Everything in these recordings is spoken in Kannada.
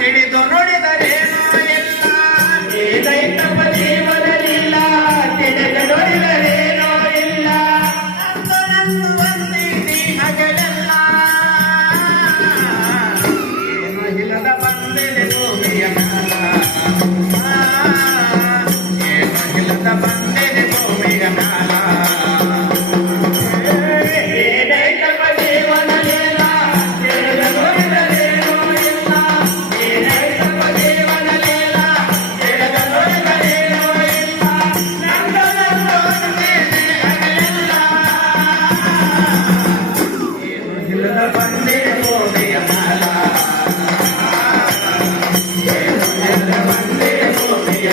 ತಿಳಿದು ನುಡಿದರೇನೋ ಎಲ್ಲ ಏನೈತಪ್ಪ ಜೀವನಲಿಲ್ಲ ತಿಳಿದು ನುಡಿದರೇನೋ ಇಲ್ಲ ನಂದು ಬಂದೀನಿ ಹಗಲೆಲ್ಲ ಏನು ಇಲ್ಲದ ಬಂದಿದೆ ಭೂಮಿಯ ಮ್ಯಾಲ ಏನು ಇಲ್ಲದ ಬಂದಿದೆ ಭೂಮಿಯ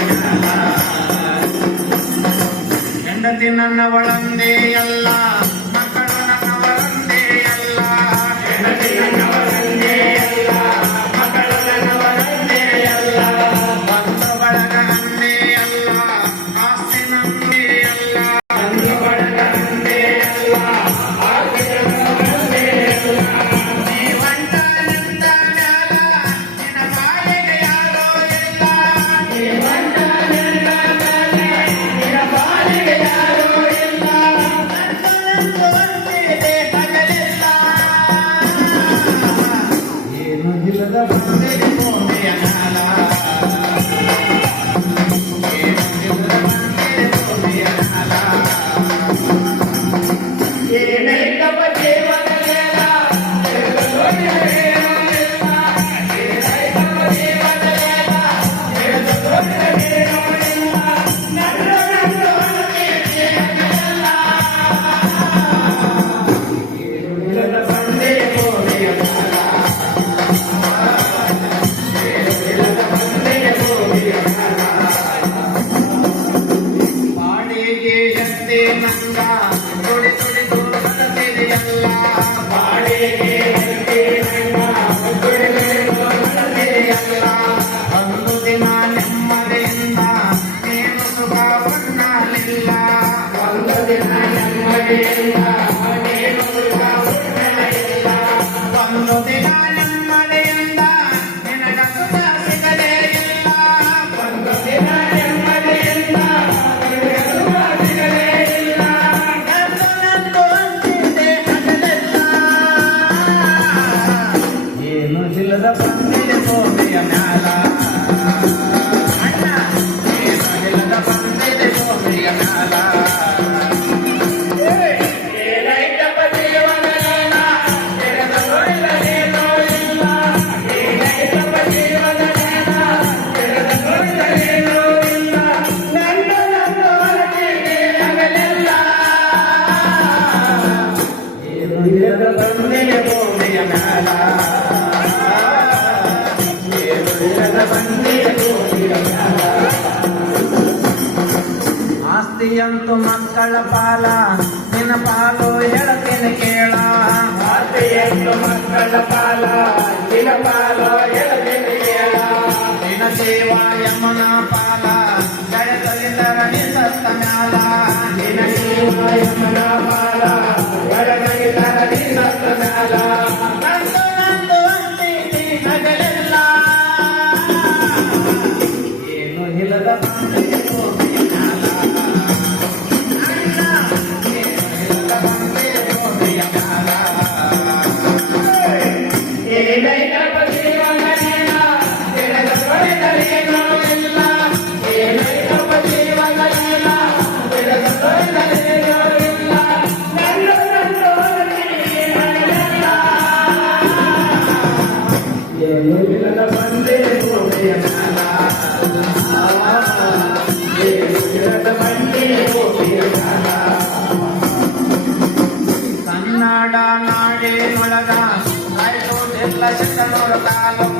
ಮ್ಯಾಲ ಹೆಂಡತಿ ನನ್ನವಳಂದೇ ಅಲ್ಲ ಮಕ್ಕಳು ನನ್ನವರಂದೇ ಅಲ್ಲ ಹೆಂಡತಿ ನನ್ನವಳಂದೇ ಅಲ್ಲ ಮಕ್ಕಳು ನನ್ನವರಂದೇ ಅಲ್ಲ ಬಂಧು ಬಳಗ ಅಂದೇ ಅಲ್ಲ ಆಸ್ತಿ ನಂದೇ ಅಲ್ಲ ಬಂಧು ಬಳಗ ಅಂದೇ ಅಲ್ಲ ಆಸ್ತಿ ನಂದೇ ಅಲ್ಲ ನೀವಂಟನೆಂದ ಮ್ಯಾಲ ನಿನ್ನ ಬಾಯಿಗೆ ಯಾರೋ ಇಲ್ಲ ನೀವಂಟನೆಂದ ಮ್ಯಾಲ ನಿನ್ನ ಬಾಯಿಗೆ ಯಾರೋ ಇಲ್ಲ ನಂದು ಬಂದಿದೆ ಹಗಲೆಲ್ಲ ಏನು ಇಲ್ಲದ ಬಂದಿದೆ ಭೂಮಿಯ ಮ್ಯಾಲ ಏನು ಇಲ್ಲದ ಬಂದಿದೆ ಭೂಮಿಯ ಮ್ಯಾಲ ಏನೈತಪ್ಪ ಜೀವನಲೆಲ್ಲ ತಿಳಿದು ನುಡಿದರೇನೋ ಇಲ್ಲ ಏನೈತಪ್ಪ ಜೀವನಲೆಲ್ಲ ತಿಳಿದು ನುಡಿದರೇನೋ ಇಲ್ಲ ನಂದು ಬಂದಿದೆ ಹಗಲೆಲ್ಲ ಏನು ಇಲ್ಲದ ಬಂದಿದೆ ಭೂಮಿಯ ಮ್ಯಾಲ ಏನು ಇಲ್ಲದ ಬಂದಿದೆ ಭೂಮಿಯ ಮ್ಯಾಲ ಬಾಡಿಗೆ ಎತ್ತೆ ನಂದ ತುಡಿ ತುಡಿದು ಬರತಿದೆಯಲ್ಲ ಬಾಡಿಗೆ ಎತ್ತೆ ನಂದ ತುಡಿ ತುಡಿದು ಬರತಿದೆಯಲ್ಲ ಒಂದು ದಿನ ನೆಮ್ಮದಿಯಿಂದ ನೀನು ಸುಖ ಉಣ್ಣಲಿಲ್ಲ ಒಂದು ದಿನ ನೆಮ್ಮದಿಯಿಂದ ನೀನು ಸುಖ ಉಣ್ಣಲಿಲ್ಲ ಒಂದು ದಿನ ನೆಮ್ಮದಿಯಿಂದ ನಿನಗ ಸುಖ ಸಿಗಲೇ ಇಲ್ಲ ಒಂದು ದಿನ ನೆಮ್ಮದಿಯಿಂದ ನಿನಗ ಸುಖ ಸಿಗಲೇ ಇಲ್ಲ ನಂದು ಅಂತಿದೆ ಹಗಲೆಲ್ಲ ಏನು ಇಲ್ಲದ ಬಂದಿದೆ ಭೂಮಿಯ ಮ್ಯಾಲ ಅಣ್ಣ ಏನು ಇಲ್ಲದ ಬಂದಿದೆ ಭೂಮಿಯ ಮ್ಯಾಲ ಏನೈತಪ್ಪ ಜೀವನಲೆಲ್ಲ ತಿಳಿದು ನುಡಿದರೇನೋ ಇಲ್ಲ ಏನೈತಪ್ಪ ಜೀವನಲೆಲ್ಲ ತಿಳಿದು ನುಡಿದರೇನೋ ಇಲ್ಲ ನಂದು ಬಂದಿದೆ ಹಗಲೆಲ್ಲ ಏನು ಇಲ್ಲದ ಬಂದಿದೆ ಭೂಮಿಯ ಮ್ಯಾಲ ಏನು ಇಲ್ಲದ ಬಂದಿದೆ ಭೂಮಿಯ ಮ್ಯಾಲ ಆಸ್ತಿಯಂತೂ ಮಕ್ಕಳ ಪಾಲ ನಿನ್ನ ಪಾಲು ಹೇಳ್ತೀನಿ ಕೇಳ ಆಸ್ತಿಯಂತೂ ಮಕ್ಕಳ ಪಾಲ ನಿನ್ನ ಪಾಲು ಹೇಳ್ತೀನಿ ಕೇಳ ನಿನ್ನ ಜೀವ ಯಮನ ಪಾಲ ಬೆಳೆದಲಿಂದರ ನೀ ಸತ್ತ ಮ್ಯಾಲ ನಿನ್ನ ಜೀವ ಯಮನ ಪಾಲ ಬೆಳೆದಲಿಂದರ ನೀ ಸತ್ತ ಮ್ಯಾಲ ನಂದು ಅಂತೀನಿ ಹಗಲೆಲ್ಲ ಏನು ಇಲ್ಲದ ಬಂದಿದೆ ಭೂಮಿಯ ಮ್ಯಾಲ ಅಣ್ಣ ಏನು ಇಲ್ಲದ ಬಂದಿದೆ ಭೂಮಿಯ ಮ್ಯಾಲ ಏನೈತಪ್ಪ ಜೀವನಲೆಲ್ಲ ತಿಳಿದು ನುಡಿದರೇನೋ ಇಲ್ಲ ಏನೈತಪ್ಪ ಜೀವನಲೆಲ್ಲ ತಿಳಿದು ನುಡಿದರೇನೋ ಇಲ್ಲ ನಂದು ಬಂದಿದೆ ಹಗಲೆಲ್ಲ ಏನು ಇಲ್ಲದ ಬಂದಿದೆ ಭೂಮಿಯ ಮ್ಯಾಲ ಏನು ಇಲ್ಲದ ಬಂದಿದೆ ಭೂಮಿಯ ಮ್ಯಾಲ ಕನ್ನಡ ನಾಡಿನೊಳಗ ಆಯ್ತು ಎಲ್ಲ ಶತನೂರು ತಾಲೂಕು